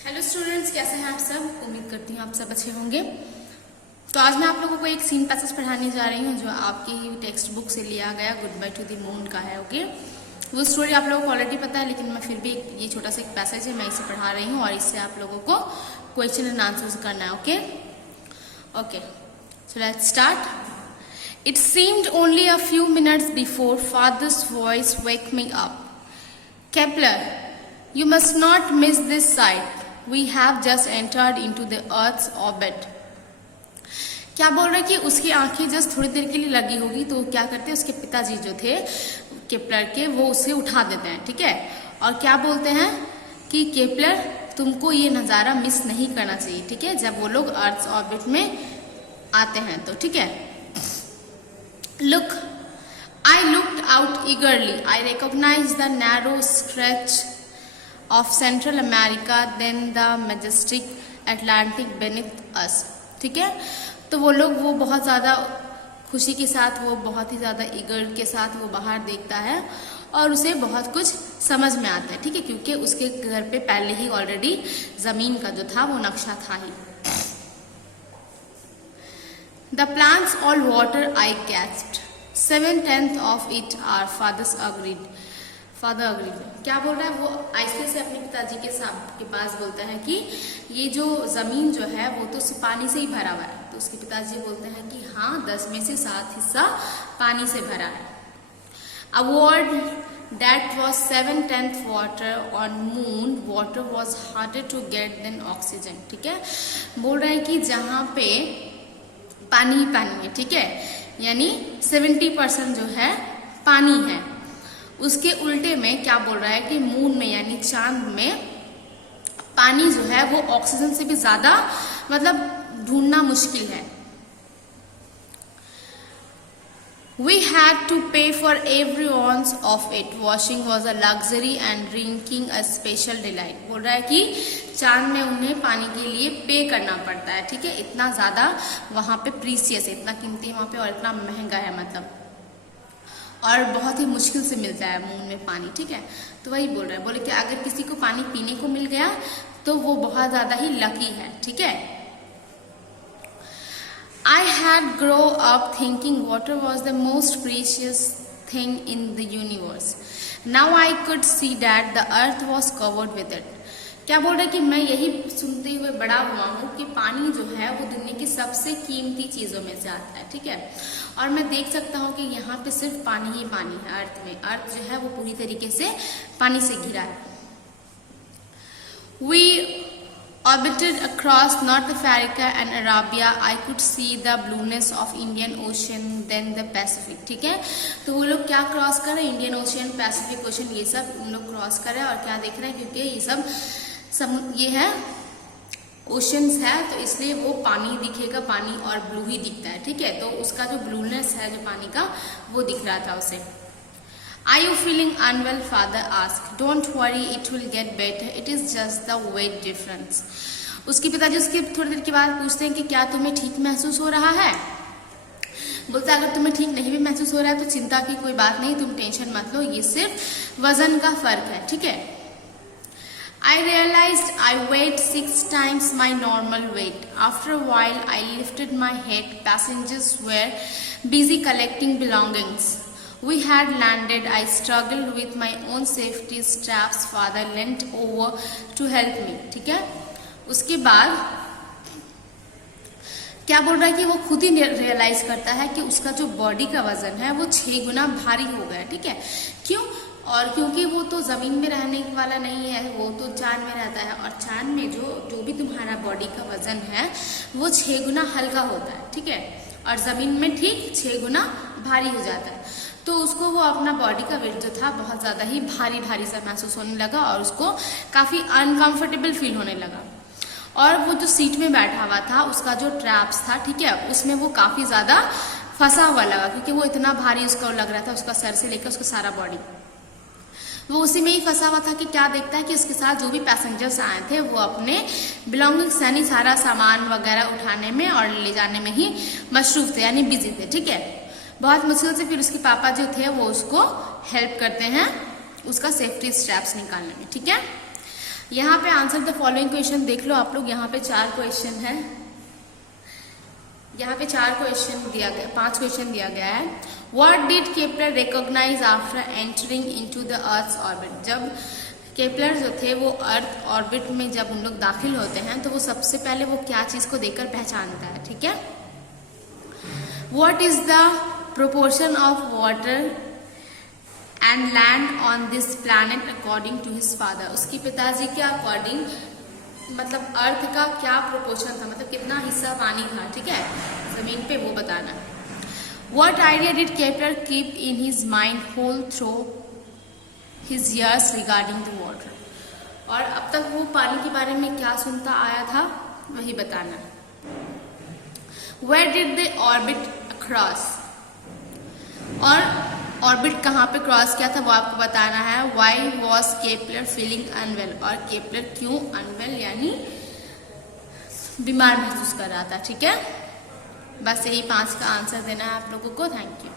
Hello students, कैसे हैं आप सब। उम्मीद करती हूँ आप सब अच्छे होंगे। तो आज मैं आप लोगों को एक सीन पैसेज पढ़ाने जा रही हूँ जो आपकी ही टेक्स्ट बुक से लिया गया good by two the moon का है। ओके, वो स्टोरी आप लोगों को ऑलरेडी पता है, लेकिन मैं फिर भी ये छोटा सा एक पैसेज है, मैं इसे पढ़ा रही हूँ और इससे आप लोगों को क्वेश्चन एंड आंसर्स करना है। Okay okay, so let's start. It seemed only a few minutes before father's voice woke me up. Kepler, you must not miss this sight. We have just entered into the Earth's orbit. क्या बोल रहे हैं कि उसकी आंखें just थोड़ी देर के लिए लगी होगी, तो क्या करते हैं उसके पिताजी जो थे केपलर के, वो उसे उठा देते हैं। ठीक है, और क्या बोलते हैं कि केपलर तुमको ये नज़ारा मिस नहीं करना चाहिए। ठीक है, जब वो लोग अर्थ ऑर्बिट में आते हैं तो। ठीक है, Look, I looked out eagerly. I recognized the narrow stretch of Central America, then the majestic Atlantic beneath us. ठीक है, तो वो लोग वो बहुत ज़्यादा खुशी के साथ, वो बहुत ही ज़्यादा ईगर के साथ वो बाहर देखता है और उसे बहुत कुछ समझ में आता है। ठीक है, क्योंकि उसके घर पे पहले ही ऑलरेडी ज़मीन का जो था वो नक्शा था ही। The plants all water, I gasped. 7/10 of it our father agreed. क्या बोल रहा है वो ऐसे से अपने पिताजी के पास बोलता है कि ये जो जमीन जो है वो तो पानी से ही भरा हुआ है। तो उसके पिताजी बोलते हैं कि हाँ, 10 में से 7 हिस्सा पानी से भरा है। A word that was 7/10 water on moon, water was harder to get than oxygen. ठीक है, बोल रहे हैं कि जहाँ पे पानी ही पानी है, ठीक है, यानी 70% जो है पानी है, उसके उल्टे में क्या बोल रहा है कि मून में यानी चांद में पानी जो है वो ऑक्सीजन से भी ज्यादा मतलब ढूंढना मुश्किल है। We had to pay for every ounce of it. Washing was a luxury and drinking a special delight. बोल रहा है कि चांद में उन्हें पानी के लिए पे करना पड़ता है। ठीक है, इतना ज़्यादा वहाँ पे प्रीसियस है, इतना कीमती वहाँ पे और इतना महंगा है मतलब, और बहुत ही मुश्किल से मिलता है मून में पानी। ठीक है, तो वही बोल रहा है, बोले कि अगर किसी को पानी पीने को मिल गया तो वो बहुत ज़्यादा ही लकी है। ठीक है, I had grown up thinking water was the most precious thing in the universe. Now I could see that the earth was covered with it. क्या बोल रहा है कि मैं यही सुनते हुए बड़ा हुआ हूँ कि पानी जो है वो दुनिया की सबसे कीमती चीज़ों में से आता है। ठीक है, और मैं देख सकता हूँ कि यहाँ पे सिर्फ पानी ही पानी है अर्थ में। अर्थ जो है वो पूरी तरीके से पानी से घिरा है। We orbited across North Africa and Arabia. I could see the blueness of Indian Ocean, then the Pacific. ठीक है, तो वो लोग क्या क्रॉस कर रहे हैं, इंडियन ओशियन, पैसिफिक ओशियन, ये सब उन लोग क्रॉस कर रहे हैं। और क्या देख रहे हैं, क्योंकि ये सब ये है ओशंस है, तो इसलिए वो पानी दिखेगा, पानी और ब्लू ही दिखता है। ठीक है, तो उसका जो ब्लूनेस है जो पानी का वो दिख रहा था उसे। Are you feeling unwell? Father asked. Don't worry, it will get better. It is just the weight difference. उसके पिताजी उसके थोड़ी देर के बाद पूछते हैं कि क्या तुम्हें ठीक महसूस हो रहा है। बोलता है अगर तुम्हें ठीक नहीं भी महसूस हो रहा है तो चिंता की कोई बात नहीं, तुम टेंशन मत लो, ये सिर्फ वजन का फर्क है। ठीक है, I realized I weighed 6 times my normal weight. After a while, I lifted my head. Passengers were busy collecting belongings. We had landed. I struggled with my own safety straps. Father leant over to help me. ठीक है, उसके बाद क्या बोल रहा है कि वो खुद ही रियलाइज करता है कि उसका जो बॉडी का वजन है वो 6 गुना भारी हो गया। ठीक है, क्यों? और क्योंकि वो तो जमीन में रहने वाला नहीं है, वो तो चांद में रहता है, और चांद में जो भी तुम्हारा बॉडी का वजन है वो 6 गुना हल्का होता है। ठीक है, और जमीन में ठीक 6 गुना भारी हो जाता है। तो उसको वो अपना बॉडी का वेट जो था बहुत ज़्यादा ही भारी भारी सा महसूस होने लगा और उसको काफ़ी अनकंफर्टेबल फील होने लगा। और वो जो सीट में बैठा हुआ था उसका जो ट्रैप्स था, ठीक है, उसमें वो काफ़ी ज़्यादा फंसा हुआ लगा, क्योंकि वो इतना भारी उसको लग रहा था, उसका सर से लेकर उसका सारा बॉडी वो उसी में ही फंसा हुआ था। कि क्या देखता है कि उसके साथ जो भी पैसेंजर्स आए थे वो अपने बिलोंगिंग्स यानी सारा सामान वगैरह उठाने में और ले जाने में ही मशरूफ थे, यानी बिजी थे। ठीक है, बहुत मुश्किल से फिर उसके पापा जो थे वो उसको हेल्प करते हैं उसका सेफ्टी स्ट्रैप्स निकालने में। ठीक है, यहाँ पे आंसर द फॉलोइंग क्वेश्चन देख लो आप लोग। यहाँ पे 4 क्वेश्चन है, यहाँ पे 4 क्वेश्चन दिया गया, 5 क्वेश्चन दिया गया है। What did Kepler recognize after entering into the earth's orbit. जब केपलर जो थे वो अर्थ ऑर्बिट में जब उन लोग दाखिल होते हैं तो वो सबसे पहले वो क्या चीज को देखकर पहचानता है, ठीक है। What is the proportion of water and land on this planet according to his father. उसके पिताजी के अकॉर्डिंग मतलब अर्थ का क्या प्रोपोर्शन था, मतलब कितना हिस्सा पानी था, ठीक है, जमीन पे, वो बताना। What idea did Kepler keep in his mind whole through his years regarding the water. और अब तक वो पानी के बारे में क्या सुनता आया था, वही बताना। Where did they orbit across. और ऑर्बिट कहाँ पे क्रॉस किया था वो आपको बताना है। Why was Kepler feeling unwell. और केपलर क्यों अनवेल यानी बीमार महसूस कर रहा था, ठीक है। बस यही 5 का आंसर देना है आप लोगों को। Thank you.